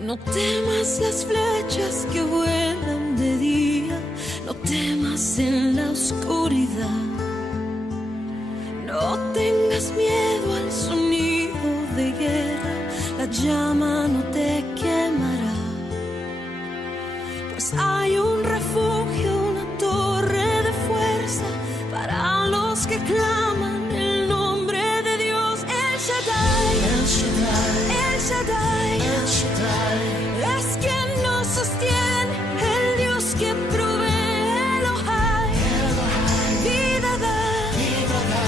No temas las flechas que vuelan de día, no temas en la oscuridad. No tengas miedo al sonido de guerra, la llama no te quemará. Pues hay un refugio, una torre de fuerza para los que claman el nombre de Dios. El Shaddai, El Shaddai, El Shaddai, El Shaddai. Es quien nos sostiene, el Dios que provee. Elohai, vida da, vida da.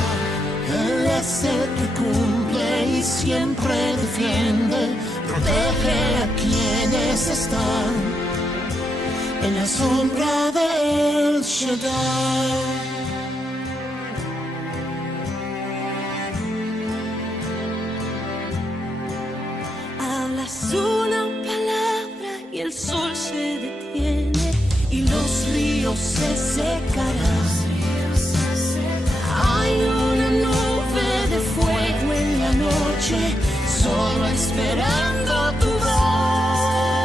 Él es el que cumple y siempre defiende, protege a quienes están en la sombra del Shaddai. Hablas una palabra y el sol se detiene y los ríos se secarán. Hay una nube de fuego en la noche, solo esperando tu voz.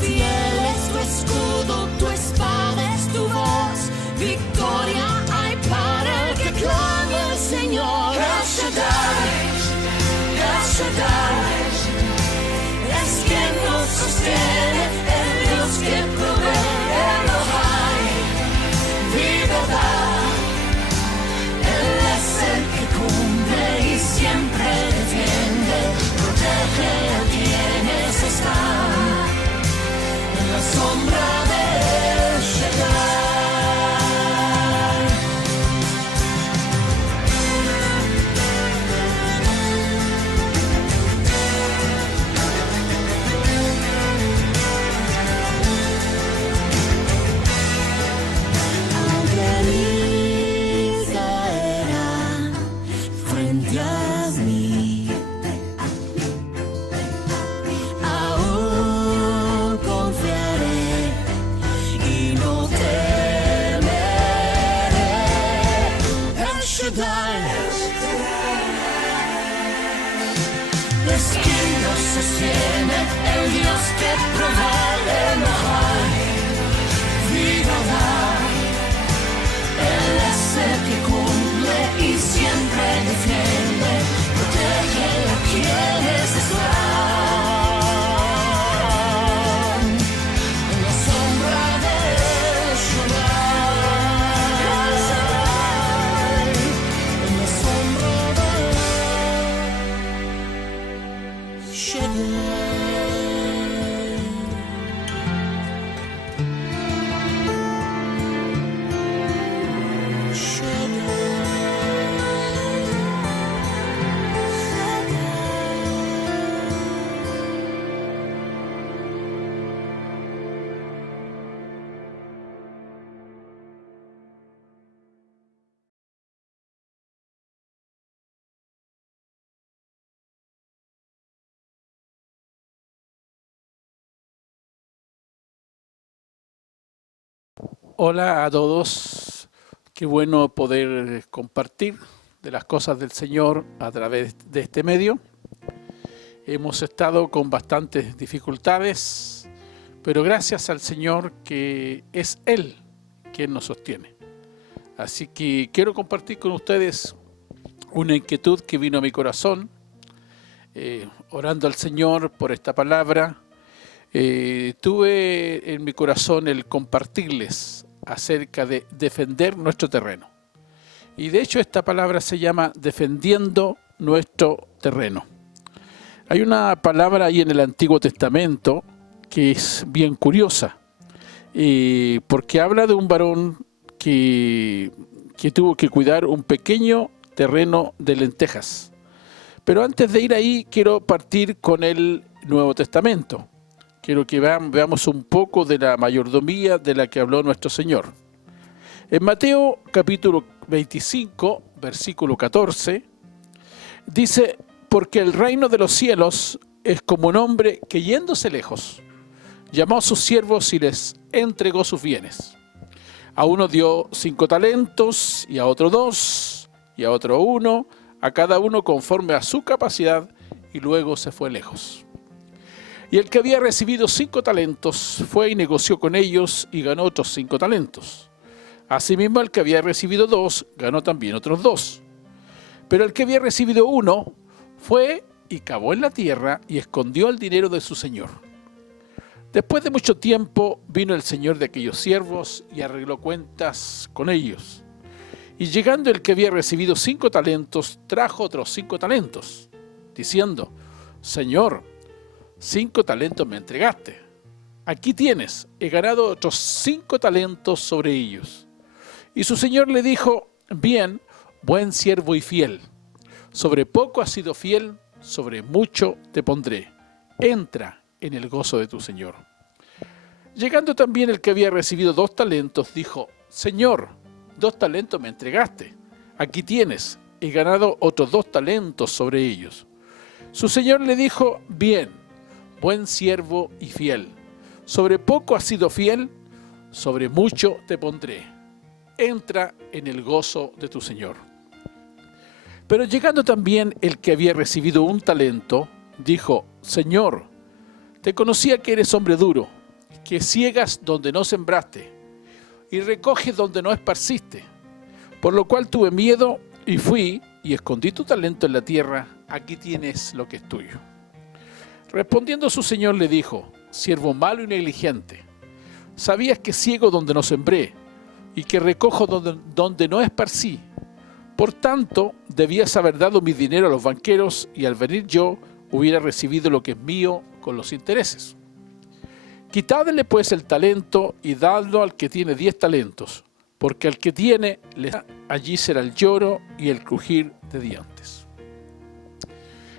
Fiel es tu escudo, tu espada es tu voz. Victoria hay para el que clama al Señor. El Shaddai, El Shaddai. Es quien nos sostiene, el Dios que provee. Elohai, vida da. Él es el que cumple y siempre defiende, protege a quienes están en la sombra del Shaddai. Es quien nos sostiene, el Dios que provee. Elohai, vida da. Él es el que cumple y siempre defiende, protege a quienes están en la sombra del Shaddai. En la sombra del Shaddai. Hola a todos, qué bueno poder compartir de las cosas del Señor a través de este medio. Hemos estado con bastantes dificultades, pero gracias al Señor que es Él quien nos sostiene. Así que quiero compartir con ustedes una inquietud que vino a mi corazón, orando al Señor por esta palabra. Tuve en mi corazón el compartirles acerca de defender nuestro terreno. Y de hecho esta palabra se llama defendiendo nuestro terreno. Hay una palabra ahí en el Antiguo Testamento que es bien curiosa, porque habla de un varón que tuvo que cuidar un pequeño terreno de lentejas. Pero antes de ir ahí quiero partir con el Nuevo Testamento. Quiero que veamos un poco de la mayordomía de la que habló nuestro Señor. En Mateo capítulo 25, versículo 14, dice: porque el reino de los cielos es como un hombre que yéndose lejos, llamó a sus siervos y les entregó sus bienes. A uno dio 5 talentos, y a otro 2, y a otro 1, a cada uno conforme a su capacidad, y luego se fue lejos. Y el que había recibido 5 talentos fue y negoció con ellos y ganó otros 5 talentos. Asimismo, el que había recibido 2 ganó también otros 2. Pero el que había recibido 1 fue y cavó en la tierra y escondió el dinero de su señor. Después de mucho tiempo vino el señor de aquellos siervos y arregló cuentas con ellos. Y llegando el que había recibido 5 talentos, trajo otros 5 talentos, diciendo: Señor, 5 talentos me entregaste. Aquí tienes, he ganado otros 5 talentos sobre ellos. Y su señor le dijo: Bien, buen siervo y fiel. Sobre poco has sido fiel, sobre mucho te pondré. Entra en el gozo de tu señor. Llegando también el que había recibido 2 talentos, dijo: Señor, 2 talentos me entregaste. Aquí tienes, he ganado otros 2 talentos sobre ellos. Su señor le dijo: Bien, buen siervo y fiel. Sobre poco has sido fiel, sobre mucho te pondré. Entra en el gozo de tu señor. Pero llegando también el que había recibido 1 talento, dijo: Señor, te conocía que eres hombre duro, que ciegas donde no sembraste, y recoges donde no esparciste. Por lo cual tuve miedo y fui y escondí tu talento en la tierra. Aquí tienes lo que es tuyo. Respondiendo su señor le dijo: Siervo malo y negligente, sabías que ciego donde no sembré, y que recojo donde no esparcí. Por tanto, debías haber dado mi dinero a los banqueros, y al venir yo hubiera recibido lo que es mío con los intereses. Quitadle pues el talento y dadlo al que tiene 10 talentos, porque al que tiene, allí será el lloro y el crujir de dientes.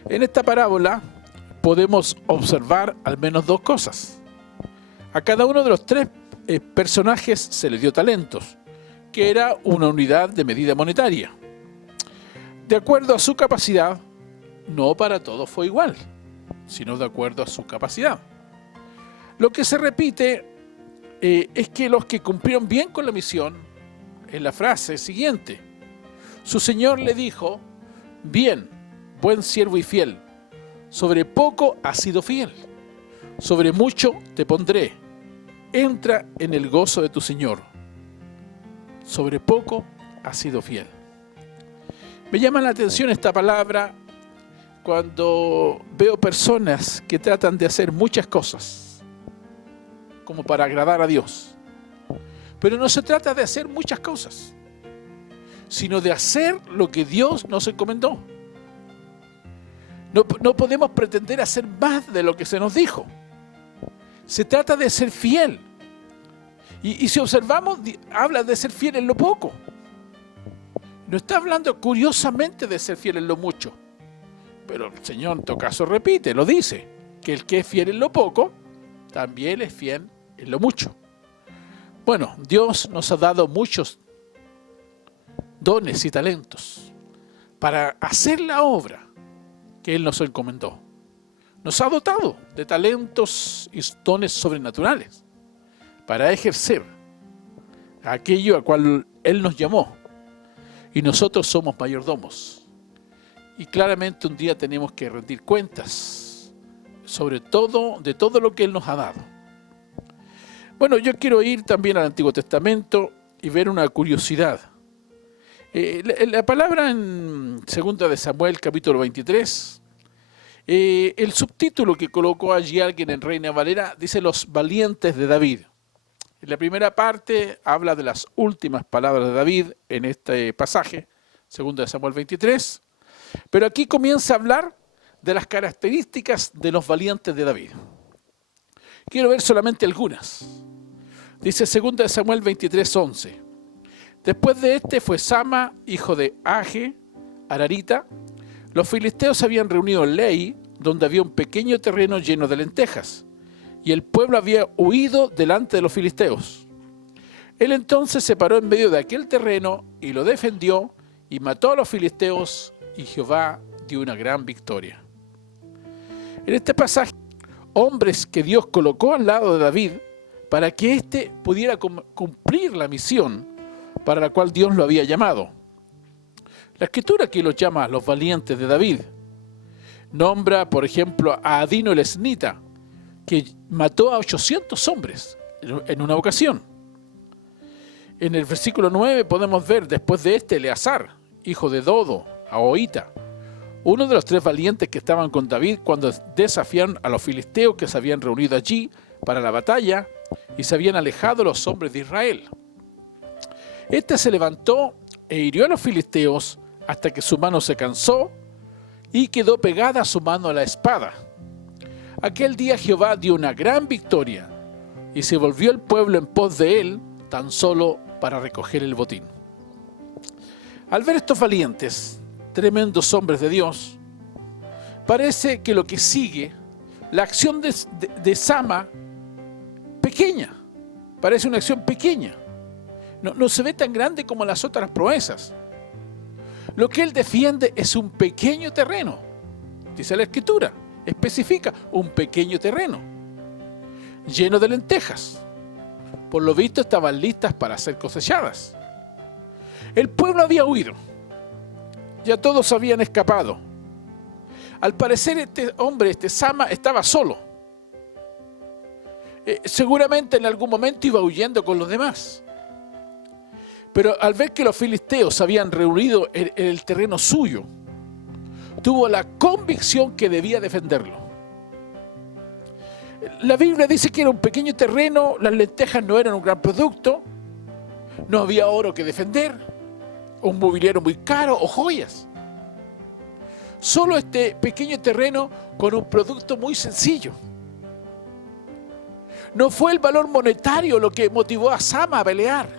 En esta parábola podemos observar al menos 2 cosas. A cada uno de los 3 personajes se le dio talentos, que era una unidad de medida monetaria. De acuerdo a su capacidad, no para todos fue igual, sino de acuerdo a su capacidad. Lo que se repite es que los que cumplieron bien con la misión, en la frase siguiente, su señor le dijo: Bien, buen siervo y fiel, sobre poco has sido fiel, sobre mucho te pondré, entra en el gozo de tu señor. Sobre poco has sido fiel. Me llama la atención esta palabra cuando veo personas que tratan de hacer muchas cosas como para agradar a Dios. Pero no se trata de hacer muchas cosas, sino de hacer lo que Dios nos encomendó. No podemos pretender hacer más de lo que se nos dijo. Se trata de ser fiel. Y si observamos, habla de ser fiel en lo poco. No está hablando curiosamente de ser fiel en lo mucho. Pero el Señor en todo caso repite, lo dice, que el que es fiel en lo poco, también es fiel en lo mucho. Bueno, Dios nos ha dado muchos dones y talentos para hacer la obra que Él nos encomendó. Nos ha dotado de talentos y dones sobrenaturales para ejercer aquello a cual Él nos llamó. Y nosotros somos mayordomos. Y claramente un día tenemos que rendir cuentas, sobre todo de todo lo que Él nos ha dado. Bueno, yo quiero ir también al Antiguo Testamento y ver una curiosidad. La palabra en 2 de Samuel, capítulo 23, el subtítulo que colocó allí alguien en Reina Valera dice: los valientes de David. En la primera parte habla de las últimas palabras de David en este pasaje, 2 de Samuel 23, pero aquí comienza a hablar de las características de los valientes de David. Quiero ver solamente algunas. Dice 2 de Samuel 23, 11. Después de este fue Sama, hijo de Age, Ararita. Los filisteos se habían reunido en Lei, donde había un pequeño terreno lleno de lentejas, y el pueblo había huido delante de los filisteos. Él entonces se paró en medio de aquel terreno y lo defendió y mató a los filisteos, y Jehová dio una gran victoria. En este pasaje, hombres que Dios colocó al lado de David para que éste pudiera cumplir la misión para la cual Dios lo había llamado. La Escritura aquí los llama los valientes de David. Nombra, por ejemplo, a Adino el esnita, que mató a 800 hombres en una ocasión. En el versículo 9 podemos ver, después de Eleazar, hijo de Dodo, Ahoita, uno de los 3 valientes que estaban con David cuando desafiaron a los filisteos que se habían reunido allí para la batalla y se habían alejado los hombres de Israel. Se levantó e hirió a los filisteos hasta que su mano se cansó y quedó pegada a su mano a la espada. Aquel día Jehová dio una gran victoria y se volvió el pueblo en pos de él tan solo para recoger el botín. Al ver estos valientes, tremendos hombres de Dios, parece que lo que sigue, la acción de Sama, pequeña, parece una acción pequeña. No se ve tan grande como las otras proezas. Lo que él defiende es un pequeño terreno, dice la Escritura, especifica un pequeño terreno, lleno de lentejas. Por lo visto estaban listas para ser cosechadas. El pueblo había huido. Ya todos habían escapado. Al parecer este hombre, Sama, estaba solo. Seguramente en algún momento iba huyendo con los demás. Pero al ver que los filisteos se habían reunido en el terreno suyo, tuvo la convicción que debía defenderlo. La Biblia dice que era un pequeño terreno, las lentejas no eran un gran producto, no había oro que defender, un mobiliario muy caro o joyas. Solo este pequeño terreno con un producto muy sencillo. No fue el valor monetario lo que motivó a Sama a pelear,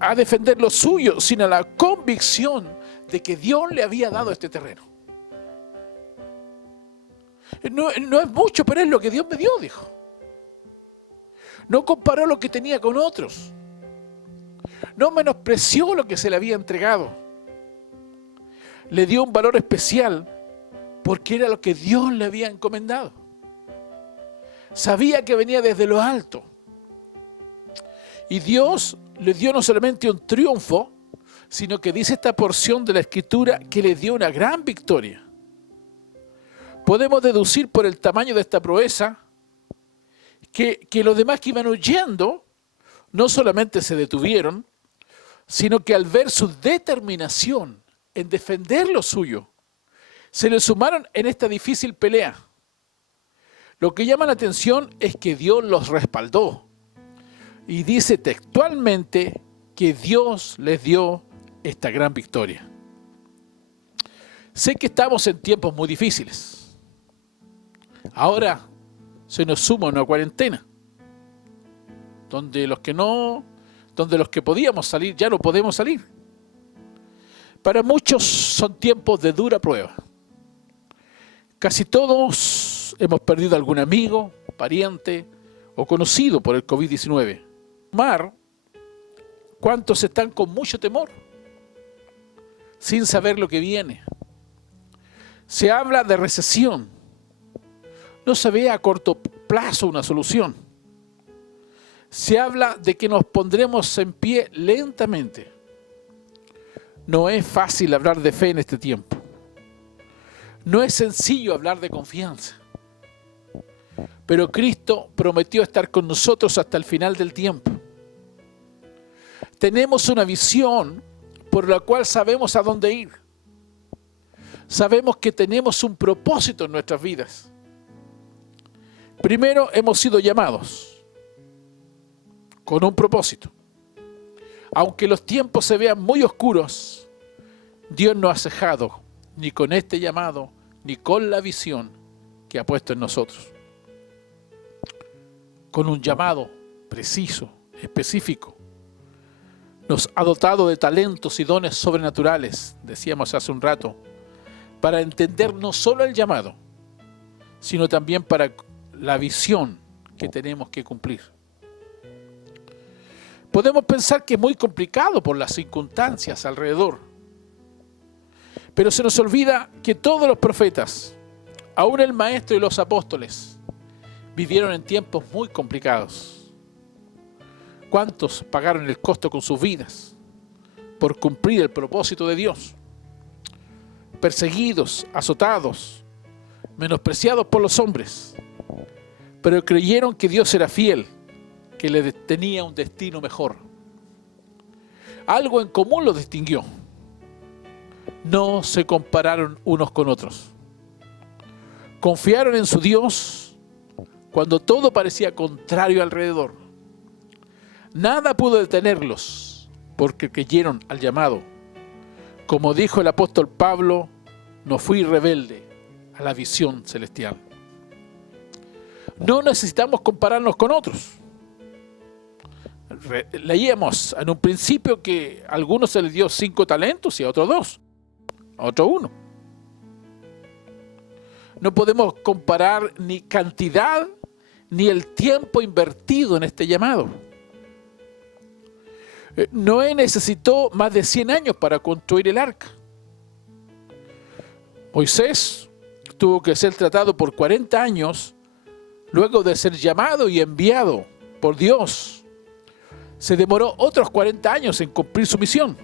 a defender lo suyo, sino la convicción de que Dios le había dado este terreno. No es mucho, pero es lo que Dios me dio, dijo. No comparó lo que tenía con otros. No menospreció lo que se le había entregado. Le dio un valor especial porque era lo que Dios le había encomendado. Sabía que venía desde lo alto. Y Dios le dio no solamente un triunfo, sino que dice esta porción de la Escritura que le dio una gran victoria. Podemos deducir por el tamaño de esta proeza que los demás que iban huyendo no solamente se detuvieron, sino que al ver su determinación en defender lo suyo, se le sumaron en esta difícil pelea. Lo que llama la atención es que Dios los respaldó y dice textualmente que Dios les dio esta gran victoria. Sé que estamos en tiempos muy difíciles. Ahora se nos suma una cuarentena, donde los que podíamos salir ya no podemos salir. Para muchos son tiempos de dura prueba. Casi todos hemos perdido algún amigo, pariente o conocido por el COVID-19. ¿Cuántos están con mucho temor, sin saber lo que viene? Se habla de recesión. No se ve a corto plazo una solución. Se habla de que nos pondremos en pie lentamente. No es fácil hablar de fe en este tiempo. No es sencillo hablar de confianza. Pero Cristo prometió estar con nosotros hasta el final del tiempo. Tenemos una visión por la cual sabemos a dónde ir. Sabemos que tenemos un propósito en nuestras vidas. Primero, hemos sido llamados con un propósito. Aunque los tiempos se vean muy oscuros, Dios no ha cejado ni con este llamado, ni con la visión que ha puesto en nosotros. Con un llamado preciso, específico. Nos ha dotado de talentos y dones sobrenaturales, decíamos hace un rato, para entender no solo el llamado, sino también para la visión que tenemos que cumplir. Podemos pensar que es muy complicado por las circunstancias alrededor, pero se nos olvida que todos los profetas, aún el maestro y los apóstoles, vivieron en tiempos muy complicados. ¿Cuántos pagaron el costo con sus vidas por cumplir el propósito de Dios? Perseguidos, azotados, menospreciados por los hombres, pero creyeron que Dios era fiel, que les tenía un destino mejor. Algo en común los distinguió. No se compararon unos con otros. Confiaron en su Dios cuando todo parecía contrario alrededor. Nada pudo detenerlos porque creyeron al llamado. Como dijo el apóstol Pablo, no fui rebelde a la visión celestial. No necesitamos compararnos con otros. Leíamos en un principio que a algunos se les dio 5 talentos y a otros 2, a otro 1. No podemos comparar ni cantidad ni el tiempo invertido en este llamado. Noé necesitó más de 100 años para construir el arca. Moisés tuvo que ser tratado por 40 años luego de ser llamado y enviado por Dios. Se demoró otros 40 años en cumplir su misión.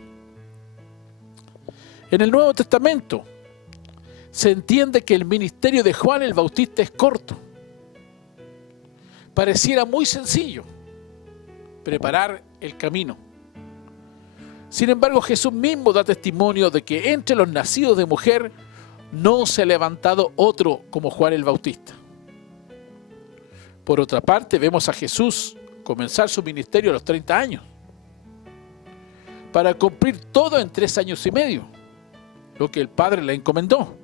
En el Nuevo Testamento se entiende que el ministerio de Juan el Bautista es corto. Pareciera muy sencillo preparar el camino. Sin embargo, Jesús mismo da testimonio de que entre los nacidos de mujer no se ha levantado otro como Juan el Bautista. Por otra parte, vemos a Jesús comenzar su ministerio a los 30 años, para cumplir todo en 3 años y medio, lo que el Padre le encomendó.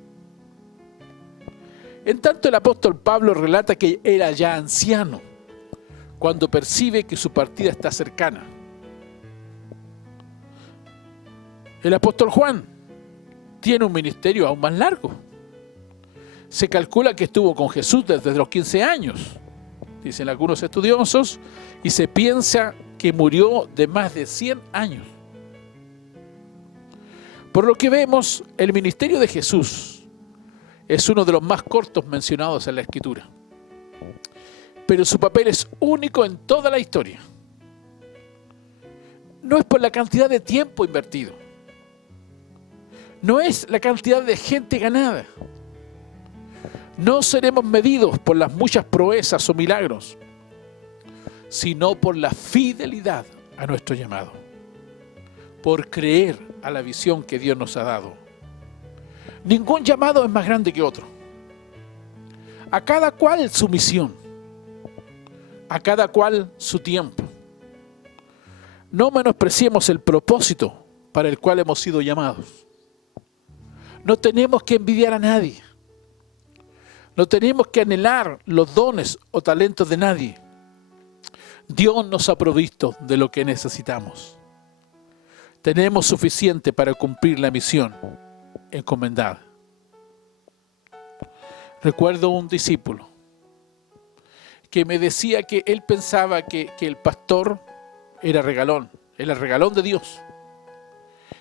En tanto, el apóstol Pablo relata que era ya anciano cuando percibe que su partida está cercana. El apóstol Juan tiene un ministerio aún más largo. Se calcula que estuvo con Jesús desde los 15 años, dicen algunos estudiosos, y se piensa que murió de más de 100 años. Por lo que vemos, el ministerio de Jesús es uno de los más cortos mencionados en la Escritura. Pero su papel es único en toda la historia. No es por la cantidad de tiempo invertido. No es la cantidad de gente ganada. No seremos medidos por las muchas proezas o milagros, sino por la fidelidad a nuestro llamado, por creer a la visión que Dios nos ha dado. Ningún llamado es más grande que otro. A cada cual su misión, a cada cual su tiempo. No menospreciemos el propósito para el cual hemos sido llamados. No tenemos que envidiar a nadie. No tenemos que anhelar los dones o talentos de nadie. Dios nos ha provisto de lo que necesitamos. Tenemos suficiente para cumplir la misión encomendada. Recuerdo un discípulo que me decía que él pensaba que el pastor era regalón de Dios.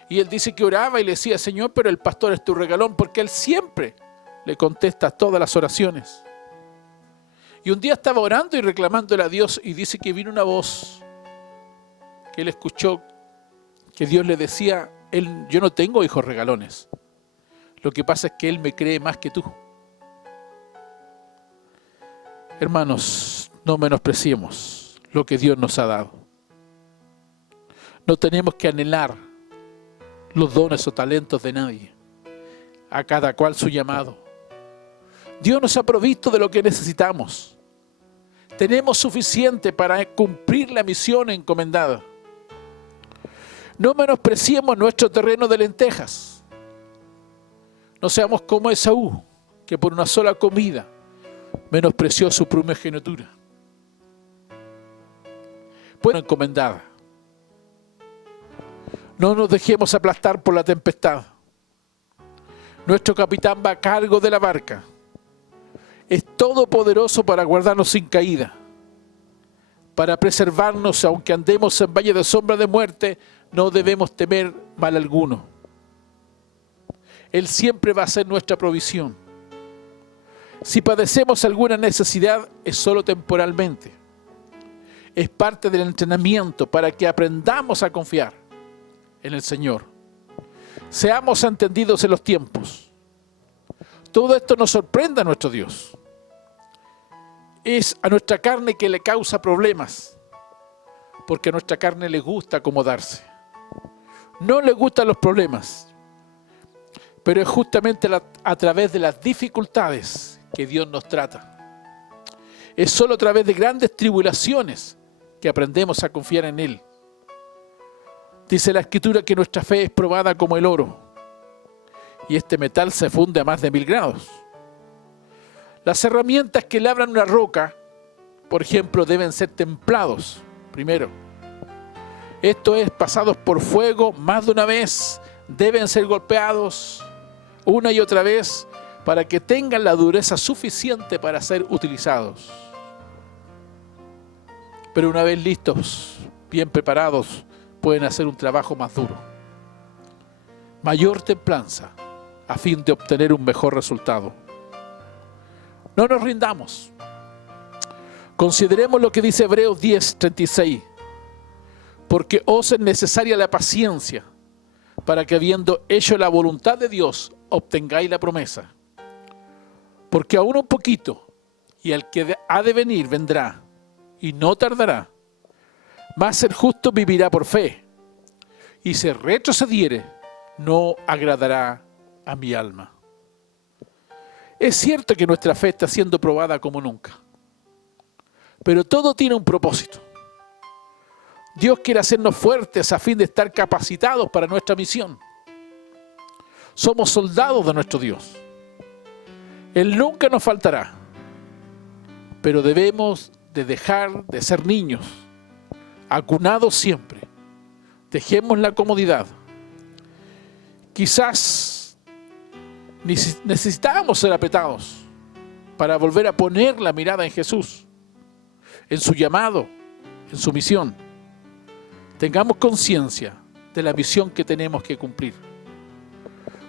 Y él dice que oraba y le decía, Señor, pero el pastor es tu regalón, porque él siempre le contesta todas las oraciones. Y un día estaba orando y reclamándole a Dios, y dice que vino una voz que él escuchó, que Dios le decía, yo no tengo hijos regalones. Lo que pasa es que él me cree más que tú. Hermanos, no menospreciemos lo que Dios nos ha dado. No tenemos que anhelar los dones o talentos de nadie. A cada cual su llamado. Dios nos ha provisto de lo que necesitamos. Tenemos suficiente para cumplir la misión encomendada. No menospreciemos nuestro terreno de lentejas. No seamos como Esaú, que por una sola comida menospreció su primogenitura. Pues encomendada. No nos dejemos aplastar por la tempestad. Nuestro capitán va a cargo de la barca. Es todopoderoso para guardarnos sin caída, para preservarnos, aunque andemos en valle de sombra de muerte, no debemos temer mal alguno. Él siempre va a ser nuestra provisión. Si padecemos alguna necesidad, es solo temporalmente. Es parte del entrenamiento para que aprendamos a confiar en el Señor. Seamos entendidos en los tiempos. Todo esto nos sorprende a nuestro Dios. Es a nuestra carne que le causa problemas, porque a nuestra carne le gusta acomodarse. No le gustan los problemas, pero es justamente a través de las dificultades que Dios nos trata. Es solo a través de grandes tribulaciones que aprendemos a confiar en Él. Dice la Escritura que nuestra fe es probada como el oro, y este metal se funde a más de 1000 grados. Las herramientas que labran una roca, por ejemplo, deben ser templados primero. Esto es, pasados por fuego más de una vez, deben ser golpeados una y otra vez para que tengan la dureza suficiente para ser utilizados. Pero una vez listos, bien preparados, pueden hacer un trabajo más duro. Mayor templanza a fin de obtener un mejor resultado. No nos rindamos. Consideremos lo que dice Hebreos 10:36. Porque os es necesaria la paciencia, para que habiendo hecho la voluntad de Dios, obtengáis la promesa. Porque aún un poquito, y el que ha de venir vendrá, y no tardará. Mas el justo vivirá por fe, y si retrocediere, no agradará a mi alma. Es cierto que nuestra fe está siendo probada como nunca, pero todo tiene un propósito. Dios quiere hacernos fuertes a fin de estar capacitados para nuestra misión. Somos soldados de nuestro Dios. Él nunca nos faltará, pero debemos de dejar de ser niños, acunados siempre. Dejemos la comodidad. Quizás necesitábamos ser apretados para volver a poner la mirada en Jesús, en su llamado, en su misión. Tengamos conciencia de la misión que tenemos que cumplir.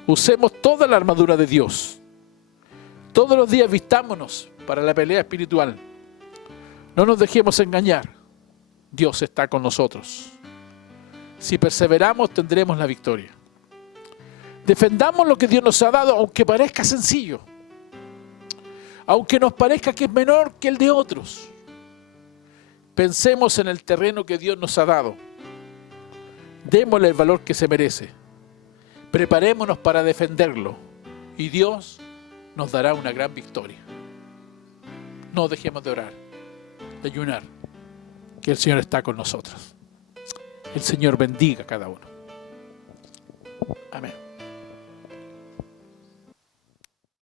Usemos toda la armadura de Dios. Todos los días vistámonos para la pelea espiritual. No nos dejemos engañar. Dios está con nosotros. Si perseveramos, tendremos la victoria. Defendamos lo que Dios nos ha dado, aunque parezca sencillo. Aunque nos parezca que es menor que el de otros. Pensemos en el terreno que Dios nos ha dado. Démosle el valor que se merece. Preparémonos para defenderlo. Y Dios nos dará una gran victoria. No dejemos de orar, de ayunar, que el Señor está con nosotros. El Señor bendiga a cada uno. Amén.